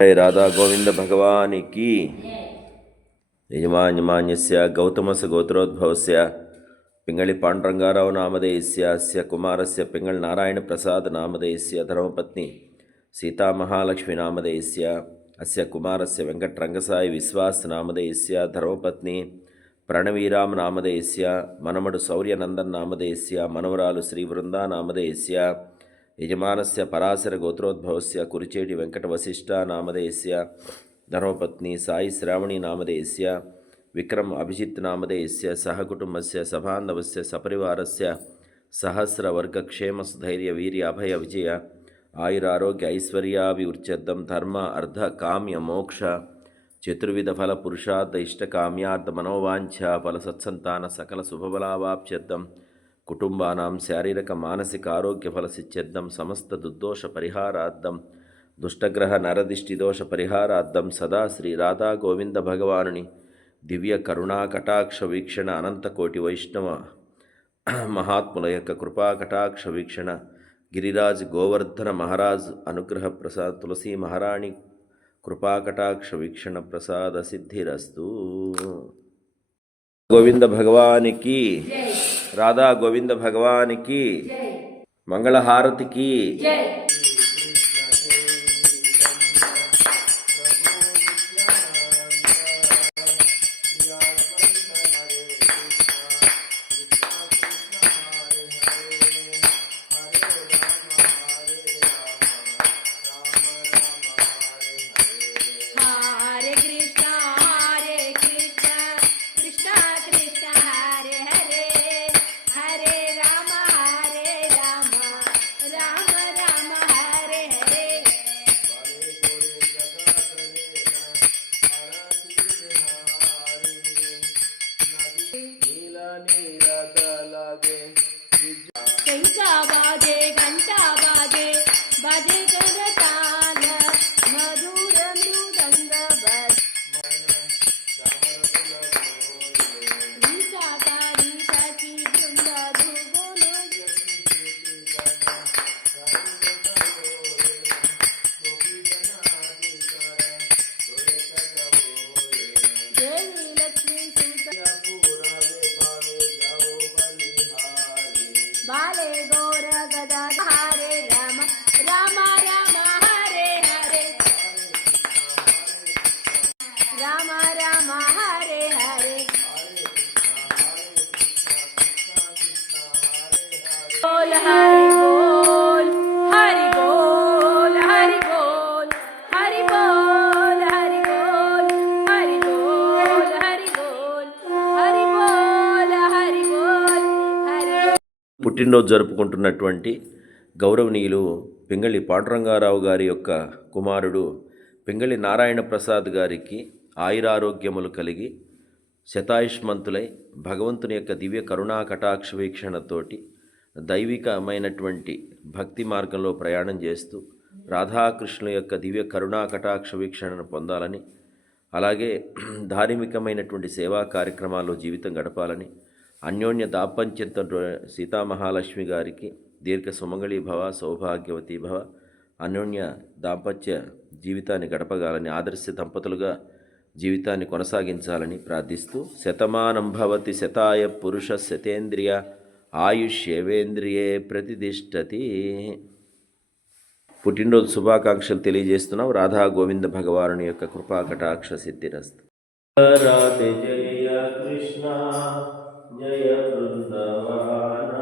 जय राधा गोविंद भगवान की। यजमान्यमान्यस्य गौतमस्य गोत्रोद्भवस्य पिंगळि पांडुरंगाराव नामधेयस्य अस्य कुमारस्य पिंगळि नारायण प्रसाद नामधेयस्य धर्मपत्नी सीता महालक्ष्मी नामधेयस्य अस्य कुमारस्य वेंकटरंगसाई विश्वास नामधेयस्य धर्मपत्नी प्रणवीराम नामधेयस्य मनमडु शौर्यनंदन नामधेयस्य मनवरालु श्रीवृंदा नामधेयस्य यजमानस्य पराशर गोत्रोद्भवस्य कुरिचेटि वेंकटवसिष्ठ नामधेयस्य धर्मपत्नी साई श्रावणी नामधेयस्य विक्रम अभिजित् नामधेयस्य सहकुटुम्बस्य सबान्धवस्य सपरिवारस्य सहस्रवर्गक्षेम स्थैर्य वीर्य अभय विजय आयुरारोग्य ऐश्वर्याभिवृद्ध्यर्थं धर्म अर्थ काम्य मोक्ष चतुर्विध फल पुरुषार्थ इष्टकाम्यार्थ मनोवांछा फल सत्संतान सकल शुभफलावाप्त्यर्थं कुटुंबानां शारीरिक मानसिक आरोग्य फलसिद्ध्यर्थं समस्त दुर्दोष परिहारार्थं दुष्टग्रह नरदिष्टिदोष परिहारार्थं सदा श्री राधा गोविंद भगवानुनि दिव्य करुणा कटाक्ष वीक्षण अनंत कोटि वैष्णव महात्मुల యొక్క కృపా కటాక్ష వీక్షణ గిరిరాజ్ గోవర్ధన మహారాజ్ అనుగ్రహ ప్రసాద్ తులసి మహారాణి కృపా కటాక్ష వీక్షణ ప్రసాద సిద్ధిరస్తు। गोविंद भगवान की, राधा गोविंद भगवान की, मंगल हारति की। పుట్టినరోజు జరుపుకుంటున్నటువంటి గౌరవనీయులు పింగళి పాండురంగారావు గారి యొక్క కుమారుడు పింగళి నారాయణ ప్రసాద్ గారికి ఆయురారోగ్యములు కలిగి శతాయుష్మంతులై భగవంతుని యొక్క దివ్య కరుణా కటాక్ష వీక్షణతోటి దైవికమైనటువంటి భక్తి మార్గంలో ప్రయాణం చేస్తూ రాధాకృష్ణుల యొక్క దివ్య కరుణా కటాక్ష వీక్షణను పొందాలని, అలాగే ధార్మికమైనటువంటి సేవా కార్యక్రమాల్లో జీవితం గడపాలని, అన్యోన్య దాంపత్యంతో సీతామహాలక్ష్మి గారికి దీర్ఘ సుమంగళీ భవ సౌభాగ్యవతి భవ అన్యోన్య దాంపత్య జీవితాన్ని గడపగాలని, ఆదర్శ దంపతులుగా జీవితాన్ని కొనసాగించాలని ప్రార్థిస్తూ శతమానం భవతి శతాయ పురుష శతేంద్రియ ఆయుష్యేవేంద్రియే ప్రతిష్టతి। పుట్టినరోజు శుభాకాంక్షలు తెలియజేస్తున్నాం। రాధా గోవింద భగవానుని యొక్క కృపా కటాక్ష సిద్ధిరస్తు। రాధే జయ కృష్ణ जय वृंदावन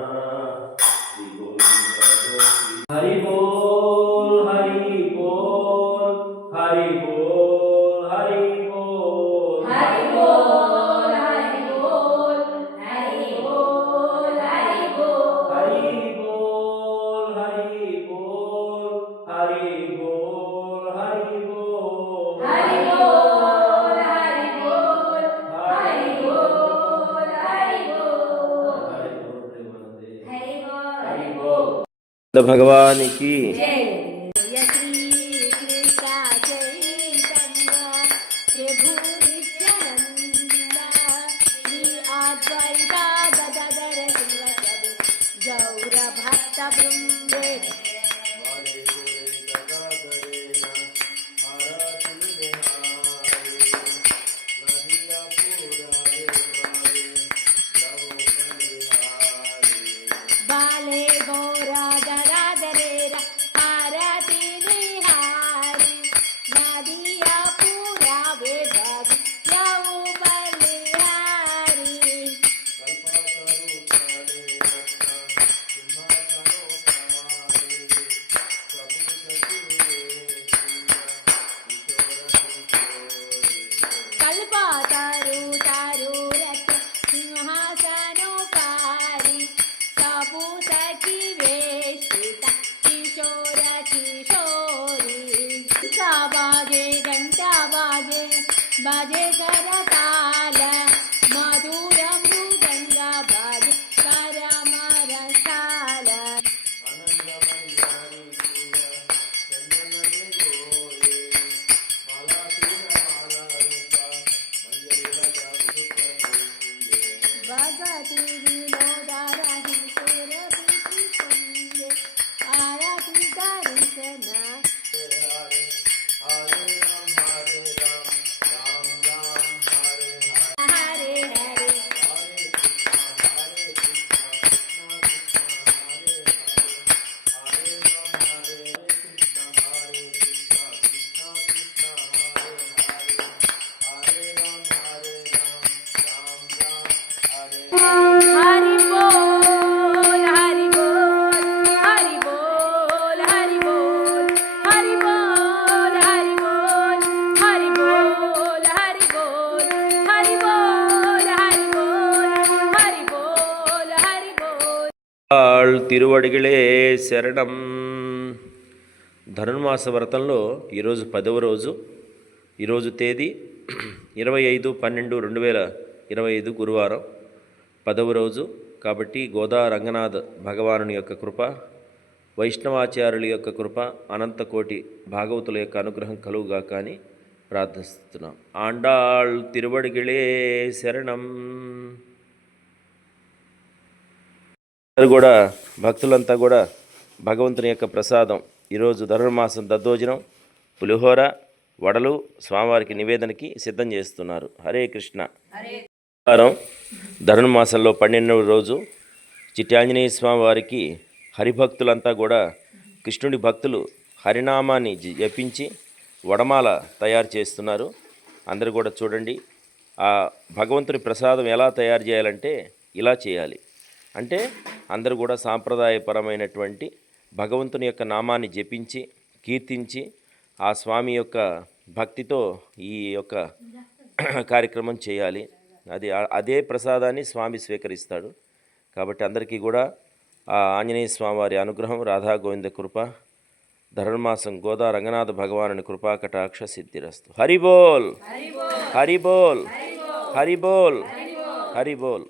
हरि बोल हरि बोल हरि बोल हरि बोल हरि बोल हरि बोल हरि बोल हरि बोल हरि बोल हरि बोल हरि बोल हरि बोल हरि बोल हरि बोल हरि बोल भगवान की। गो राधा राधा रे रा हारती निहारी नदिया पूरा वे भागी याऊ बलिहारी कल्पतरु तरु रथ सिंहासनोकारी सबु सखी वेष्टिता किशोर किशोरी घंटा बाजे बाजे करताल मधुर मृदंग बाजे करमरसाल भगति विनोदारहि सुरभिति कुंजे आरति दर्शन हरे हरे हरि बोल हरि बोल हरि बोल हरि बोल हरि बोल हरि बोल हरि बोल हरि बोल हरि बोल हरि बोल हरि बोल हरि बोल ఆళ్ తిరువడిగిలే శరణం. ధనుర్మాస వ్రతంలో ఈరోజు 10వ రోజు. ఈరోజు తేదీ 25/12/2025 గురువారం 10వ రోజు. కాబట్టి గోదా రంగనాథ్ భగవానుని యొక్క కృప, వైష్ణవాచార్యుల యొక్క కృప, అనంతకోటి భాగవతుల యొక్క అనుగ్రహం కలుగుగాక అని ప్రార్థిస్తున్నాం. ఆండాళ్ తిరువడిగిలే శరణం. అందరూ కూడా భక్తులంతా కూడా భగవంతుని యొక్క ప్రసాదం ఈరోజు ధనుర్మాసం దద్దోజనం, పులిహోర, వడలు స్వామివారికి నివేదనకి సిద్ధం చేస్తున్నారు. హరే కృష్ణ. వారం ధనుర్మాసంలో 12వ రోజు చిట్టి ఆంజనేయ స్వామి వారికి హరిభక్తులంతా కూడా కృష్ణుడి భక్తులు హరినామాన్ని జపించి వడమాల తయారు చేస్తున్నారు. అందరూ కూడా చూడండి. ఆ భగవంతుని ప్రసాదం ఎలా తయారు చేయాలంటే ఇలా చేయాలి. అంటే అందరూ కూడా సాంప్రదాయపరమైనటువంటి భగవంతుని యొక్క నామాన్ని జపించి కీర్తించి ఆ స్వామి యొక్క భక్తితో ఈ యొక్క కార్యక్రమం చేయాలి. అదే ప్రసాదాన్ని స్వామి స్వీకరిస్తాడు. కాబట్టి అందరికీ కూడా ఆ ఆంజనేయ స్వామి వారి అనుగ్రహం, రాధా గోవింద కృప, ధనుర్మాసం గోదా రంగనాథ భగవానుని కృపా కటాక్ష సిద్ధిరస్తు. హరి బోల్ హరి బోల్ హరి బోల్ హరి బోల్.